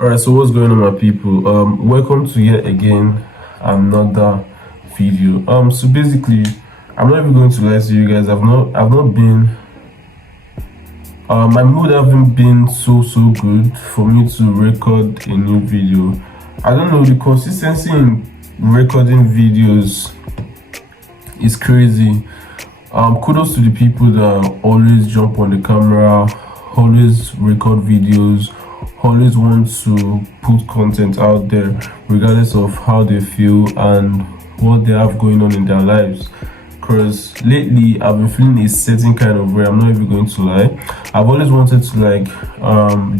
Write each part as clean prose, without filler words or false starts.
All right, so what's going on, my people? Welcome to yet again another video. So basically, I'm not even going to lie to you guys. I've not been. My mood haven't been so good for me to record a new video. I don't know, the consistency in recording videos is crazy. Kudos to the people that always jump on the camera, always record videos, always want to put content out there regardless of how they feel and what they have going on in their lives. Because lately I've been feeling a certain kind of way. I'm not even going to lie. I've always wanted to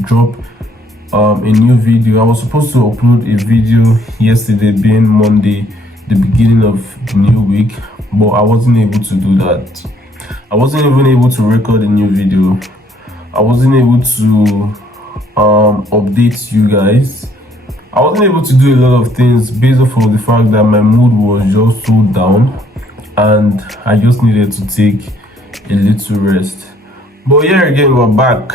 drop a new video. I was supposed to upload a video yesterday, being Monday, the beginning of the new week, but I wasn't able to do that. I wasn't even able to record a new video. I wasn't able to update you guys. I wasn't able to do a lot of things based off of the fact that my mood was just so down and I just needed to take a little rest. But here again, we're back.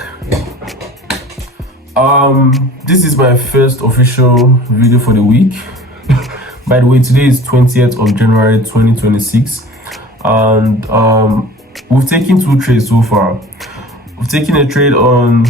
This is my first official video for the week. By the way, today is 20th of January 2026, and we've taken two trades so far. We've taken a trade on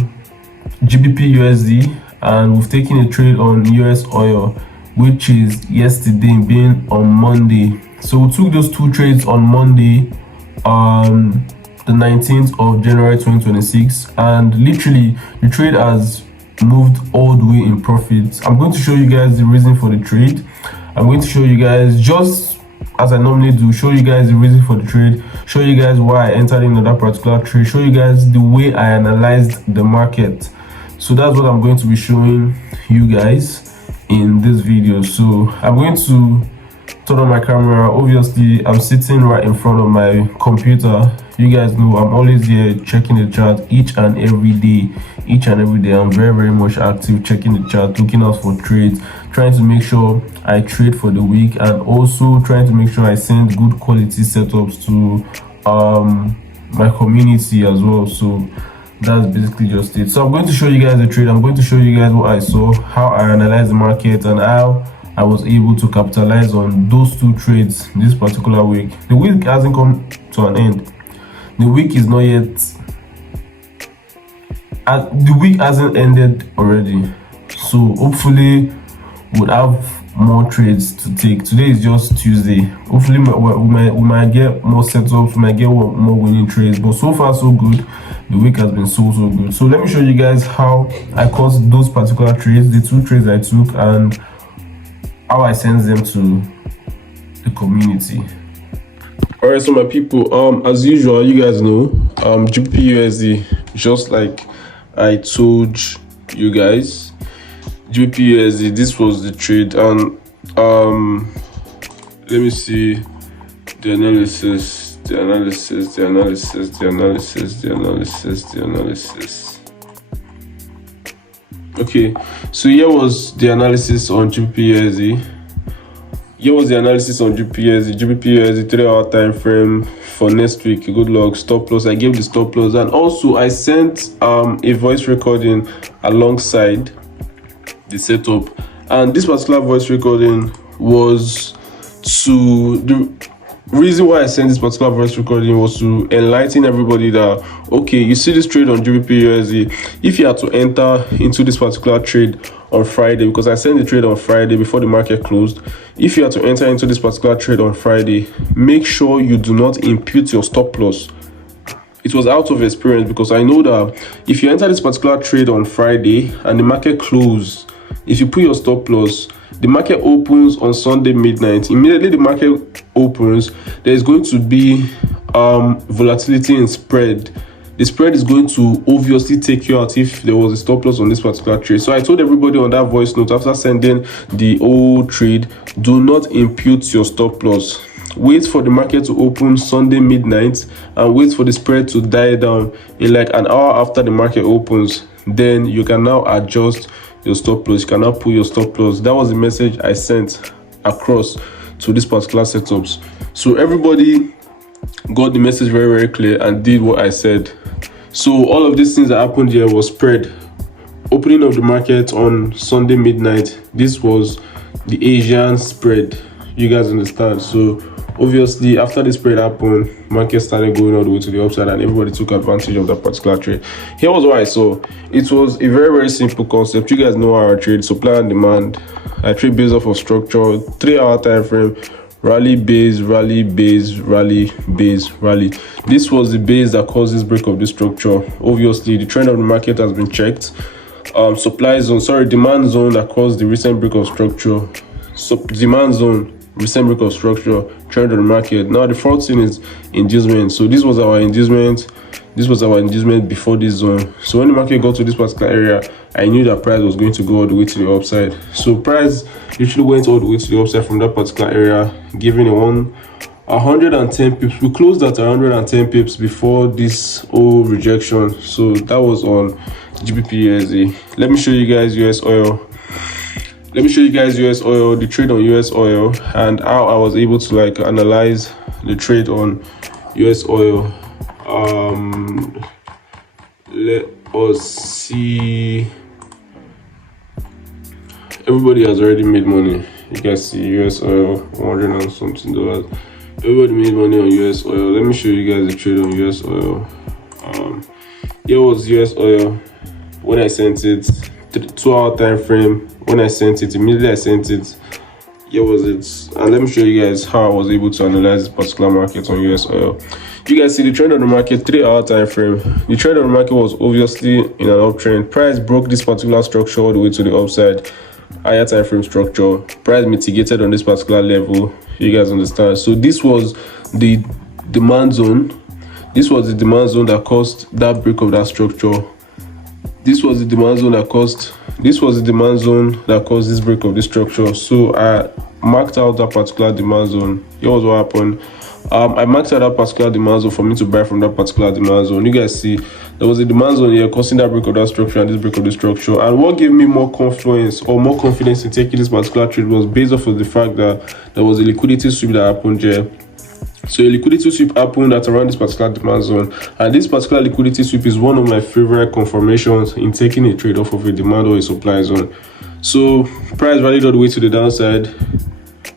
GBPUSD and we've taken a trade on USOIL, which is yesterday, being on Monday. So we took those two trades on Monday, the 19th of January 2026, and literally the trade has moved all the way in profit. I'm going to show you guys the reason for the trade. I'm going to show you guys, just as I normally do, show you guys the reason for the trade, show you guys why I entered into that particular trade, show you guys the way I analyzed the market. So that's what I'm going to be showing you guys in this video. So I'm going to turn on my camera. Obviously I'm sitting right in front of my computer. You guys know I'm always here checking the chart each and every day. I'm very much active, checking the chart, looking out for trades, trying to make sure I trade for the week, and also trying to make sure I send good quality setups to my community as well. So that's basically just it. So I'm going to show you guys the trade. I'm going to show you guys what I saw, how I analyzed the market, and how I was able to capitalize on those two trades this particular week. The week hasn't come to an end. The week is not yet. The week hasn't ended already. So hopefully we'll have more trades to take. Today is just Tuesday. Hopefully we might get more setups, we might get more winning trades. But so far so good. The week has been so good. So let me show you guys how I caused those particular trades, the two trades I took, and how I send them to the community. All right, so my people, as usual, you guys know, GBPUSD, just like I told you guys, GBPUSD, this was the trade, and let me see the analysis. Okay, so here was the analysis on GBPUSD. GBPUSD 3-hour time frame for next week. Good luck. Stop loss. I gave the stop loss, and also I sent a voice recording alongside the setup. And this particular voice recording was the reason why I sent this particular voice recording was to enlighten everybody that, okay, you see this trade on GBPUSD, if you had to enter into this particular trade on Friday, because I sent the trade on Friday before the market closed, if you had to enter into this particular trade on Friday, make sure you do not impute your stop loss. It was out of experience, because I know that if you enter this particular trade on Friday and the market closes, if you put your stop loss, the market opens on Sunday midnight. Immediately the market opens, there is going to be volatility in spread. The spread is going to obviously take you out if there was a stop loss on this particular trade. So I told everybody on that voice note after sending the whole trade, do not impute your stop loss. Wait for the market to open Sunday midnight and wait for the spread to die down in like an hour after the market opens. Then you can now adjust your stop loss. You can now pull your stop loss. That was the message I sent across to this particular setups. So everybody got the message very clear and did what I said. So all of these things that happened here was spread. opening of the market on Sunday midnight, this was the Asian spread. You guys understand? So obviously after the spread happened, market started going all the way to the upside and everybody took advantage of that particular trade. Here was what I saw. It was a very, very simple concept. You guys know how I trade: supply and demand. I trade based off of structure, 3-hour time frame, rally base, rally base, rally base, rally. This was the base that caused this break of this structure. Obviously the trend of the market has been checked. Demand zone that caused the recent break of structure. Demand zone, recent break of structure, trend of the market. Now the fourth thing is inducement. So this was our inducement. This was our inducement before this zone. So when the market got to this particular area, I knew that price was going to go all the way to the upside. So price literally went all the way to the upside from that particular area, giving a 110 pips. We closed at 110 pips before this whole rejection. So that was on GBPUSD. Let me show you guys US oil. Let me show you guys US oil, the trade on US oil, and how I was able to like analyze the trade on US oil. Let us see. Everybody has already made money. You guys see US oil, 100 and something dollars. Everybody made money on US oil. Let me show you guys the trade on US oil. Here was US oil when I sent it, 2-hour time frame. When I sent it, immediately I sent it. Here was it, and let me show you guys how I was able to analyze this particular market on US oil. You guys see the trend of the market, 3-hour time frame. The trend of the market was obviously in an uptrend. Price broke this particular structure all the way to the upside. Higher time frame structure. Price mitigated on this particular level. You guys understand? So this was the demand zone. This was the demand zone that caused that break of that structure. This was the demand zone that caused this break of this structure. So I marked out that particular demand zone. Here was what happened. I marked out that particular demand zone for me to buy from that particular demand zone. You guys see there was a demand zone here causing that break of that structure and this break of this structure. And what gave me more confidence in taking this particular trade was based off of the fact that there was a liquidity sweep that happened here. So a liquidity sweep happened at around this particular demand zone, and this particular liquidity sweep is one of my favorite confirmations in taking a trade off of a demand or a supply zone. So price rallied all the way to the downside,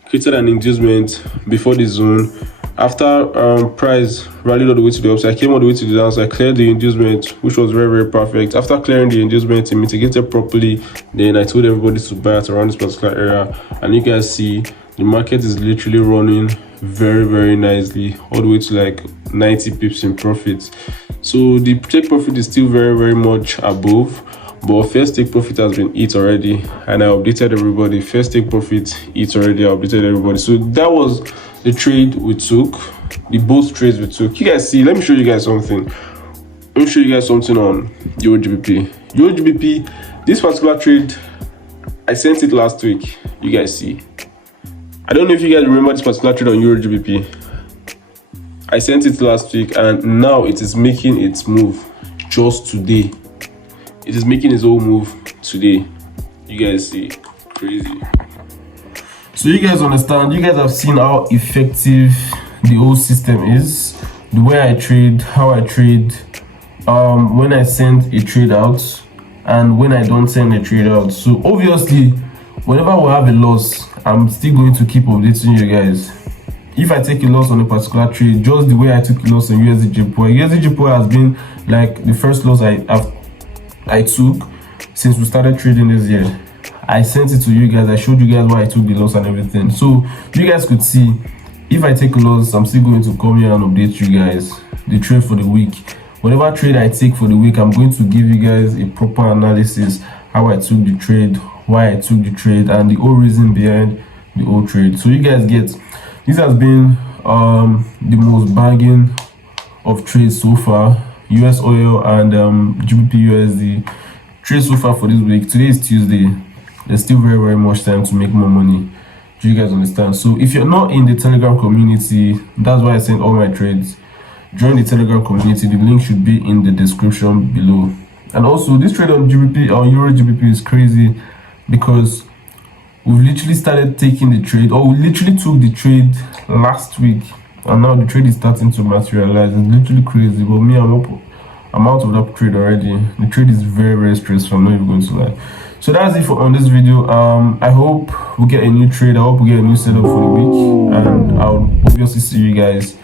created an inducement before this zone. After price rallied all the way to the upside, came all the way to the downside, cleared the inducement, which was very, very perfect. After clearing the inducement, it mitigated properly. Then I told everybody to buy at around this particular area, and you guys see the market is literally running very, very nicely all the way to like 90 pips in profit. So the take profit is still very, very much above, but first take profit has been hit already, and I updated everybody. First take profit hit already, I updated everybody. So that was the trade we took, the both trades we took. You guys see, let me show you guys something. Let me show you guys something on Euro GBP. This particular trade, I sent it last week. You guys see, I don't know if you guys remember this particular trade on Euro GBP. I sent it last week, and now it is making its move just today. It is making its own move today. You guys see, crazy. So you guys understand, you guys have seen how effective the whole system is, the way I trade, how I trade, when I send a trade out and when I don't send a trade out. So obviously, whenever we have a loss, I'm still going to keep updating you guys. If I take a loss on a particular trade, just the way I took a loss on USD has been like the first loss I took since we started trading this year. I sent it to you guys. I showed you guys why I took the loss and everything. So you guys could see, if I take a loss, I'm still going to come here and update you guys the trade for the week. Whatever trade I take for the week, I'm going to give you guys a proper analysis, how I took the trade, why I took the trade, and the whole reason behind the whole trade. So you guys get, this has been the most banging of trades so far. US oil and GBPUSD trade so far for this week. Today is Tuesday. There's still very, very much time to make more money. Do you guys understand? So if you're not in the Telegram community, that's why I sent all my trades. Join the Telegram community. The link should be in the description below. And also, this trade on GBP or Euro GBP is crazy because we've literally started taking the trade, or we literally took the trade last week, and now the trade is starting to materialize. It's literally crazy. But me, I'm out of that trade already. The trade is very, very stressful. I'm not even going to lie. So that's it for on this video. I hope we get a new trade. I hope we get a new setup for the week, and I'll obviously see you guys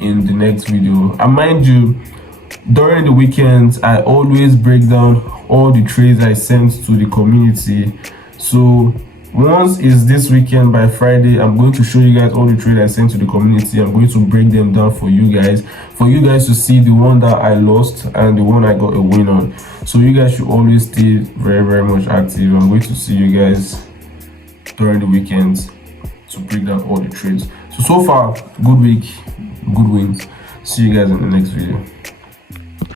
in the next video. And mind you, during the weekends I always break down all the trades I sent to the community. So once it's this weekend, by Friday, I'm going to show you guys all the trades I sent to the community. I'm going to break them down for you guys to see the one that I lost and the one I got a win on. So you guys should always stay very, very much active. I'm going to see you guys during the weekends to break down all the trades. So far, good week, good wins. See you guys in the next video.